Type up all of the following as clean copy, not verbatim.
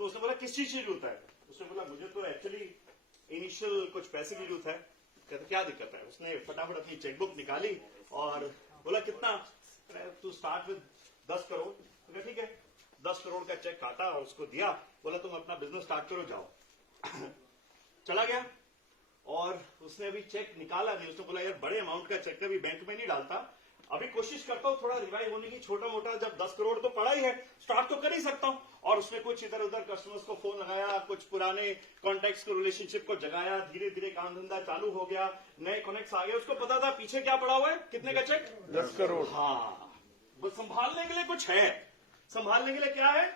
तो उसने बोला किस चीज की जरूरत है? उसने बोला मुझे तो एक्चुअली इनिशियल कुछ पैसे की जरूरत है। कहते क्या दिक्कत है? उसने फटाफट अपनी चेकबुक निकाली और बोला कितना? To start with 10 crore. तो कहा ठीक है, 10 करोड़ का चेक काटा और उसको दिया, बोला तुम अपना बिजनेस स्टार्ट करो, जाओ। चला गया और उसने अभी चेक निकाला नहीं। उसने बोला यार बड़े अमाउंट का चेक कभी बैंक में नहीं डालता, अभी कोशिश करता हूं थोड़ा रिवाइव होने की, छोटा मोटा, जब 10 करोड़ तो पड़ा ही है, स्टार्ट तो कर ही सकता हूं। और उसने कुछ इधर उधर कस्टमर्स को फोन लगाया, कुछ पुराने कॉन्टेक्ट्स को, रिलेशनशिप को जगाया, धीरे धीरे काम धंधा चालू हो गया, नए कनेक्ट्स आ गए। उसको पता था पीछे क्या पड़ा हुआ है, कितने का चेक, 10 करोड़। हाँ, वो संभालने के लिए कुछ है, संभालने के लिए क्या है,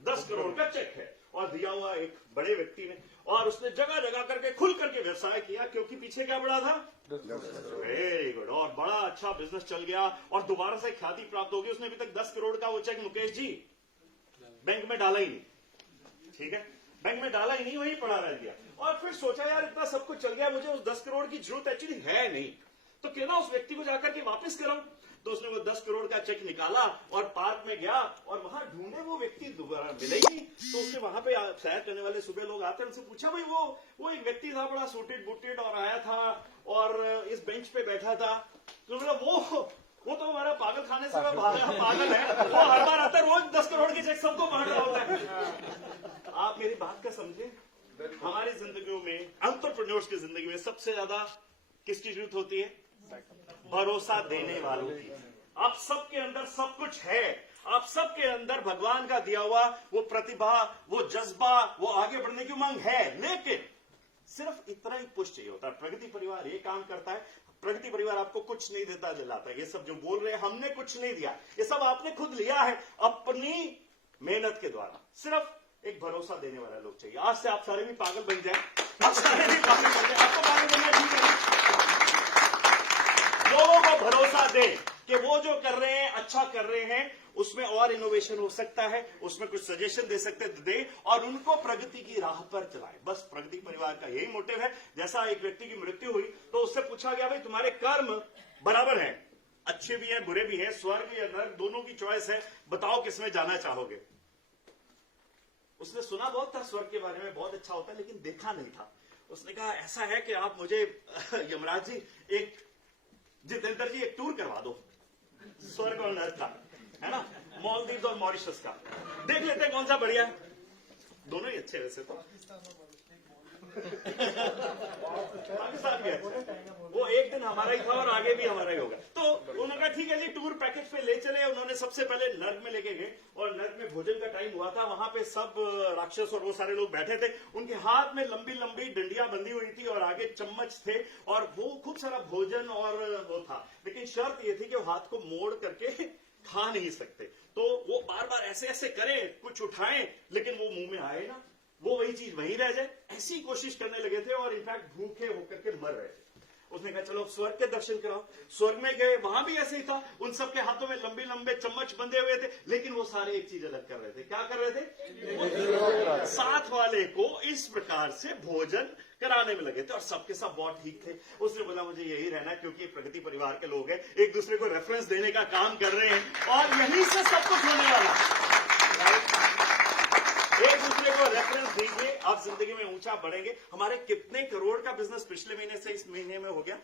10 करोड़ का चेक है और दिया हुआ एक बड़े व्यक्ति ने। और उसने जगह जगह करके खुल करके व्यवसाय किया, क्योंकि पीछे क्या पड़ा था, वेरी गुड, और बड़ा अच्छा बिजनेस चल गया और दोबारा से ख्याति प्राप्त हो गई। उसने अभी तक 10 करोड़ का वो चेक, मुकेश जी, बैंक में डाला ही नहीं, ठीक है, बैंक में डाला ही नहीं, वहीं पड़ा रह गया। और फिर सोचा यार इतना सब कुछ चल गया, मुझे उस 10 करोड़ की जरूरत एक्चुअली है नहीं, तो क्यों ना उस व्यक्ति को जाकर के वापस कराऊं। तो उसने वो 10 करोड़ का चेक निकाला और पार्क में गया और वहां ढूंढे, वो व्यक्ति दोबारा मिले ही नहीं। तो उसने वहां पे सैर करने वाले सुबह लोग आते हैं, उनसे पूछा भाई वो एक व्यक्ति था बड़ा सूटेड बूटेड और आया था और इस बेंच पे बैठा था। तो बोला वो तो हमारा पागल खाने से पागल है, वो हर बार आता है, रोज 10 करोड़ के चेक सबको बांट रहा होता है। आप मेरी बात का समझे, हमारी जिंदगियों में, एंटरप्रेन्योर्स की जिंदगी में सबसे ज्यादा किसकी जरूरत होती है, भरोसा देने वालों की। आप सबके अंदर सब कुछ है, आप सबके अंदर भगवान का दिया हुआ वो प्रतिभा, वो जज्बा, वो आगे बढ़ने की उमंग है, लेकिन सिर्फ इतना ही पुश चाहिए होता है। प्रगति परिवार ये काम करता है, प्रगति परिवार आपको कुछ नहीं देता दिलाता है। ये सब जो बोल रहे हैं हमने कुछ नहीं दिया, ये सब आपने खुद लिया है अपनी मेहनत के द्वारा। सिर्फ एक भरोसा देने वाला लोग चाहिए। आज से आप सारे भी पागल बन जाए, आप सारे भी पागल बन जाए, आपको पागल बनना ठीक है। लोगों को भरोसा दे कि वो जो कर रहे हैं अच्छा कर रहे हैं, उसमें और इनोवेशन हो सकता है, उसमें कुछ सजेशन दे सकते दे, और उनको प्रगति की राह पर चलाए। बस प्रगति परिवार का यही मोटिव है। जैसा एक व्यक्ति की मृत्यु हुई तो उससे पूछा गया भाई तुम्हारे कर्म बराबर हैं, अच्छे भी हैं बुरे भी हैं, स्वर्ग या नरक दोनों की चॉइस है, बताओ किसमें जाना चाहोगे। उसने सुना बहुत था स्वर्ग के बारे में, बहुत अच्छा होता है, लेकिन देखा नहीं था। उसने कहा ऐसा है कि आप मुझे यमराज जी, एक जितेंद्र जी एक टूर करवा दो स्वर्ग और नरक का, है ना, मालदीव और मॉरिशस का, देख लेते हैं कौन सा बढ़िया है। दोनों ही अच्छे वैसे तो, पाकिस्तान भी अच्छा, वो एक दिन हमारा ही था और आगे भी हमारा ही होगा। तो उन्होंने कहा ठीक है जी, टूर पैकेज पे ले चले। उन्होंने सबसे पहले नर्क में लेके गए और नर्क में भोजन का टाइम हुआ था। वहां पे सब राक्षस और वो सारे लोग बैठे थे, उनके हाथ में लंबी लंबी डंडियां बंधी हुई थी और आगे चम्मच थे और वो खूब सारा भोजन और वो था, लेकिन शर्त ये थी कि वो हाथ को मोड़ करके खा नहीं सकते। तो वो बार बार ऐसे ऐसे करें, कुछ उठाएं, लेकिन वो मुंह में आए ना, वो वही चीज वहीं रह जाए, ऐसी कोशिश करने लगे थे और इनफैक्ट भूखे होकर के मर रहे थे। उसने कहा चलो स्वर्ग के दर्शन कराओ। स्वर्ग में गए, वहां भी ऐसे ही था, उन सबके हाथों में लंबे लंबे चम्मच बंधे हुए थे, लेकिन वो सारे एक चीज अलग कर रहे थे। क्या कर रहे थे? साथ वाले को इस प्रकार से भोजन कराने में लगे थे और सबके सब बहुत ठीक थे। उसने बोला मुझे यही रहना, क्योंकि प्रगति परिवार के लोग हैं, एक दूसरे को रेफरेंस देने का काम कर रहे हैं और यहीं से सब कुछ होने वाला। एक दूसरे को रेफरेंस दीजिए, आप जिंदगी में ऊंचा बढ़ेंगे। हमारे कितने करोड़ का बिजनेस पिछले महीने से इस महीने में हो गया?